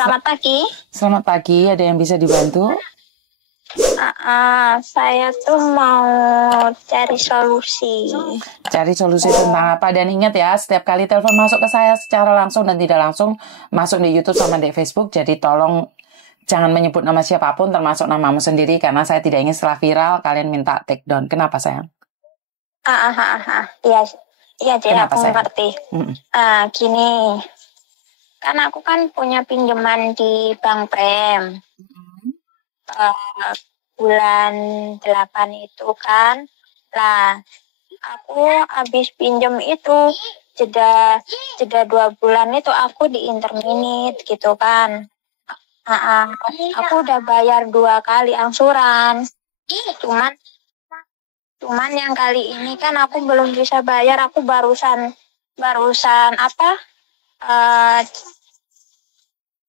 Selamat pagi. Selamat pagi, ada yang bisa dibantu? Saya tuh mau cari solusi. Cari solusi tentang apa? Dan ingat ya, setiap kali telepon masuk ke saya secara langsung dan tidak langsung, masuk di YouTube sama di Facebook, jadi tolong jangan menyebut nama siapapun, termasuk namamu sendiri, karena saya tidak ingin setelah viral, kalian minta take down. Kenapa, sayang? Iya, jadi Kenapa, aku sayang? ngerti. Gini, kan aku kan punya pinjaman di Bank Prem. Bulan 8 itu kan. Lah, aku habis pinjam itu jeda 2 bulan itu aku di interminit gitu kan. Aku udah bayar 2 kali angsuran. Cuman yang kali ini kan aku belum bisa bayar. Aku barusan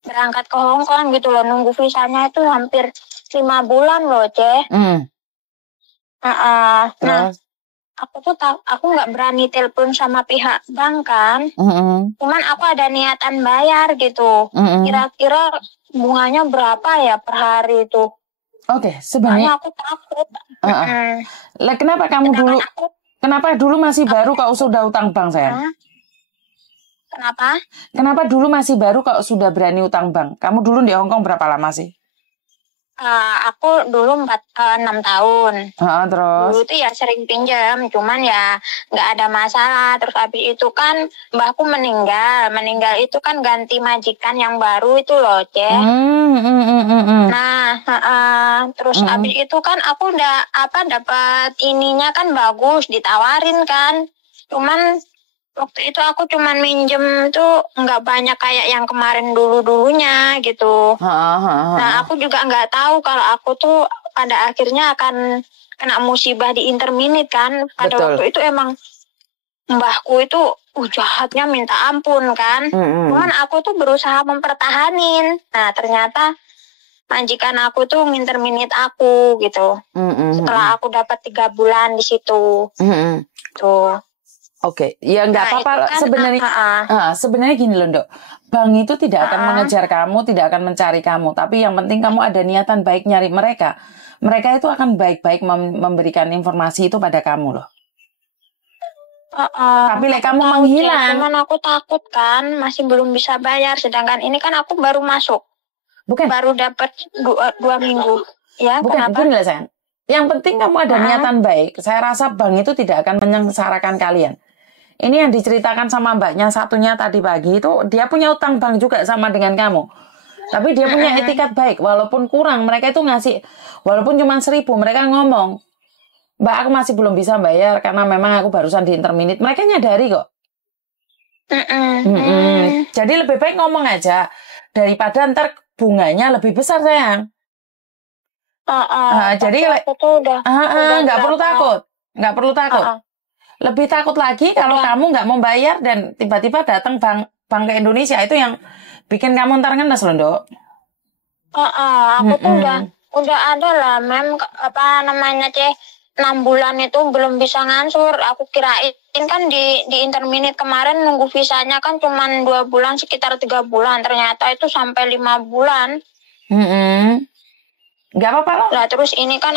berangkat ke Hong Kong gitu loh. Nunggu visanya itu hampir 5 bulan loh, Ceh. Nah, aku nggak berani telepon sama pihak bank kan. Cuman aku ada niatan bayar gitu. Kira-kira bunganya berapa ya per hari itu? Oke, sebenarnya aku takut. Lah, kenapa dulu masih baru kok sudah utang bank, sayang? Kenapa? Kenapa dulu masih baru kok sudah berani utang bank? Kamu dulu di Hong Kong berapa lama sih? Aku dulu 6 tahun. Terus? Dulu tuh ya sering pinjam, cuman ya nggak ada masalah. Terus habis itu kan mbahku meninggal. Meninggal itu kan ganti majikan yang baru itu loh, Ceh. Nah, terus habis itu kan aku udah dapat ininya kan bagus, ditawarin kan. Cuman waktu itu aku cuman minjem tuh nggak banyak kayak yang kemarin dulunya gitu. Nah, aku juga nggak tahu kalau aku tuh pada akhirnya akan kena musibah di interminit kan. Pada waktu itu emang mbahku itu jahatnya minta ampun kan. Cuman aku tuh berusaha mempertahanin. Nah, ternyata majikan aku tuh nginterminit aku gitu. Setelah aku dapat 3 bulan di situ. Tuh. Oke, ya nggak apa-apa kan, sebenarnya gini loh, Dok. Bank itu tidak akan mengejar kamu, tidak akan mencari kamu, tapi yang penting kamu ada niatan baik nyari mereka. Mereka itu akan baik-baik memberikan informasi itu pada kamu loh. Tapi kamu menghilang. Cuman aku takut kan, masih belum bisa bayar. Sedangkan ini kan aku baru masuk. Bukan. Baru dapat 2 minggu. Ya, bukan, kenapa? Bukan, sayang. Yang penting kamu ada niatan baik. Saya rasa bank itu tidak akan menyengsarakan kalian. Ini yang diceritakan sama mbaknya satunya tadi pagi itu, dia punya utang bank juga sama dengan kamu. Tapi dia punya etikat baik, walaupun kurang, mereka itu ngasih, walaupun cuma 1.000, mereka ngomong, Mbak, aku masih belum bisa bayar karena memang aku barusan di interminit. Mereka nyadari kok. Jadi lebih baik ngomong aja, daripada ntar bunganya lebih besar, sayang. Jadi aku tuh udah nggak perlu takut. Lebih takut lagi kalau kamu nggak mau bayar dan tiba-tiba datang bank ke Indonesia, itu yang bikin kamu ntar ngenes loh, Dok. Aku tuh udah ada lah, Mem, 6 bulan itu belum bisa ngansur. Aku kirain kan di interminit kemarin nunggu visanya kan cuma 2 bulan, sekitar 3 bulan. Ternyata itu sampai 5 bulan. Nggak apa-apa loh. Lah terus ini kan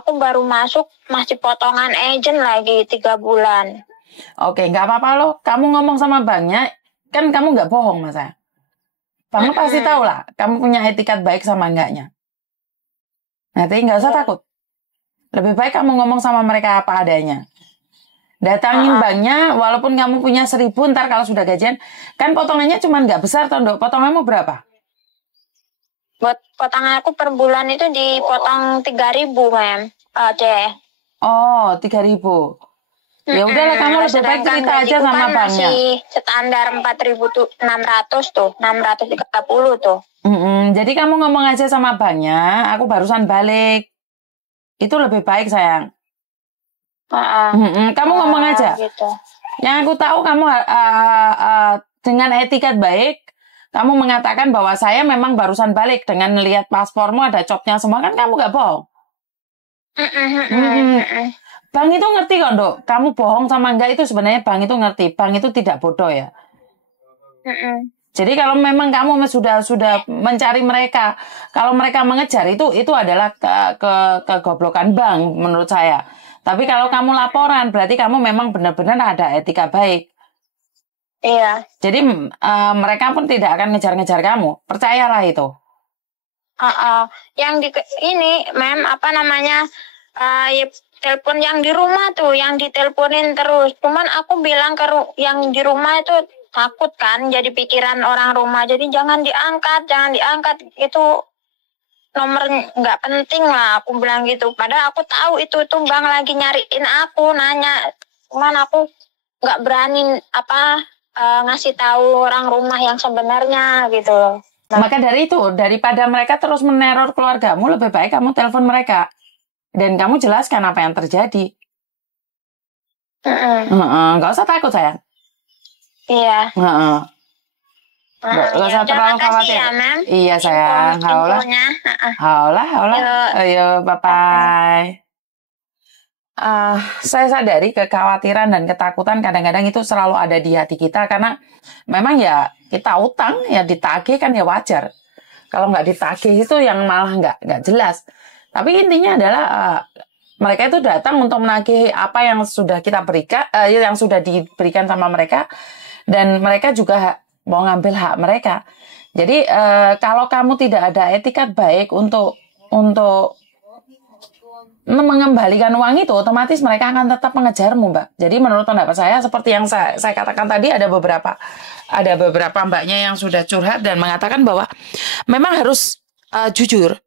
aku baru masuk masih potongan agent lagi 3 bulan. Oke, nggak apa-apa loh. Kamu ngomong sama banknya, kan kamu nggak bohong, Mas. Banknya pasti tahu lah, kamu punya etikat baik sama enggaknya. Nanti nggak usah takut. Lebih baik kamu ngomong sama mereka apa adanya. Datangin banknya, walaupun kamu punya 1.000, ntar kalau sudah gajian, kan potongannya cuma nggak besar, toh, Dok. Potonganmu berapa? Buat potongan aku per bulan itu dipotong 3.000, Mem. Deh. Oh, 3.000. Ya udahlah, kamu lebih baik cerita aja sama banknya. Masih standar 4.600 tuh, 630 tuh. Jadi kamu ngomong aja sama banknya, aku barusan balik. Itu lebih baik, sayang. Kamu ngomong aja. Gitu. Yang aku tahu kamu dengan etikat baik, kamu mengatakan bahwa saya memang barusan balik dengan melihat paspormu ada copnya semua, kan kamu nggak bohong. Bank itu ngerti kok, Dok. Kamu bohong sama enggak itu sebenarnya bank itu ngerti. Bank itu tidak bodoh ya. Jadi kalau memang kamu sudah mencari mereka, kalau mereka mengejar itu adalah kegoblokan bank menurut saya. Tapi kalau kamu laporan berarti kamu memang benar-benar ada etika baik. Iya. Jadi mereka pun tidak akan ngejar-ngejar kamu, percayalah itu. Yang ini, Mem, apa namanya? Telepon yang di rumah tuh, yang diteleponin terus. Cuman aku bilang ke yang di rumah itu takut kan, jadi pikiran orang rumah. Jadi jangan diangkat. Itu nomor nggak penting lah, aku bilang gitu. Padahal aku tahu itu bang lagi nyariin aku, nanya. Cuman aku nggak berani ngasih tahu orang rumah yang sebenarnya gitu. Maka dari itu, daripada mereka terus meneror keluargamu, lebih baik kamu telepon mereka. Dan kamu jelaskan apa yang terjadi. Nggak usah takut, sayang. Iya. Nggak usah terlalu khawatir. Ya, iya, sayang. Haulah. Ayo, bye-bye. Saya sadari kekhawatiran dan ketakutan kadang-kadang itu selalu ada di hati kita. Karena memang ya kita utang, ya ditagih kan ya wajar. Kalau nggak ditagih itu yang malah nggak jelas. Tapi intinya adalah mereka itu datang untuk menagih apa yang sudah kita berikan, yang sudah diberikan sama mereka, dan mereka juga mau ngambil hak mereka. Jadi kalau kamu tidak ada etikat baik untuk mengembalikan uang itu, otomatis mereka akan tetap mengejarmu, Mbak. Jadi menurut pendapat saya, seperti yang saya katakan tadi, ada beberapa mbaknya yang sudah curhat dan mengatakan bahwa memang harus jujur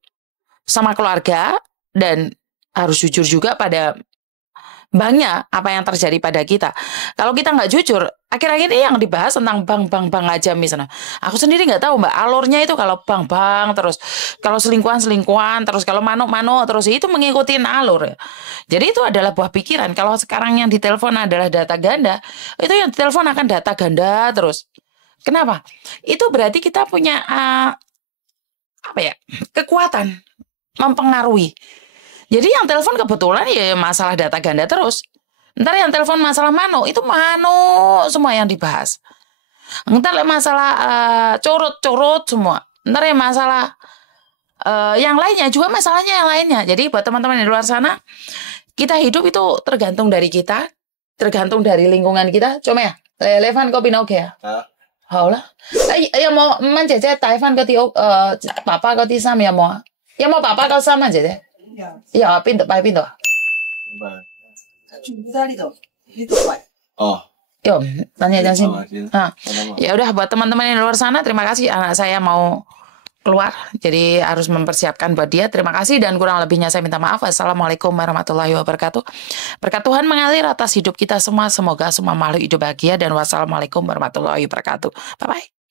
sama keluarga dan harus jujur juga pada banknya apa yang terjadi pada kita. Kalau kita nggak jujur, akhir-akhir ini yang dibahas tentang bank aja misalnya. Aku sendiri nggak tahu, Mbak, alurnya itu kalau bank terus kalau selingkuhan terus kalau mano terus itu mengikuti alur. Jadi itu adalah buah pikiran. Kalau sekarang yang ditelepon adalah data ganda, itu yang ditelepon akan data ganda terus. Kenapa? Itu berarti kita punya kekuatan mempengaruhi. Jadi yang telepon kebetulan ya masalah data ganda terus. Ntar yang telepon masalah mano, itu mano semua yang dibahas. Ntar masalah curut semua. Ntar yang masalah yang lainnya juga masalahnya yang lainnya. Jadi buat teman-teman di luar sana, kita hidup itu tergantung dari kita, tergantung dari lingkungan kita. Cuma ya, Levan kopi oke ya. Haulah. Ya mau menjajah Taiwan ke papa ke Sam ya mau. Ya mau papa ke sama aja deh. Ya, pintu. Yo, tanya aja sih. Ya udah buat teman-teman yang di luar sana, terima kasih. Anak saya mau keluar, jadi harus mempersiapkan buat dia. Terima kasih dan kurang lebihnya saya minta maaf. Assalamualaikum warahmatullahi wabarakatuh. Berkat Tuhan mengalir atas hidup kita semua. Semoga semua makhluk hidup bahagia dan wassalamualaikum warahmatullahi wabarakatuh. Bye bye.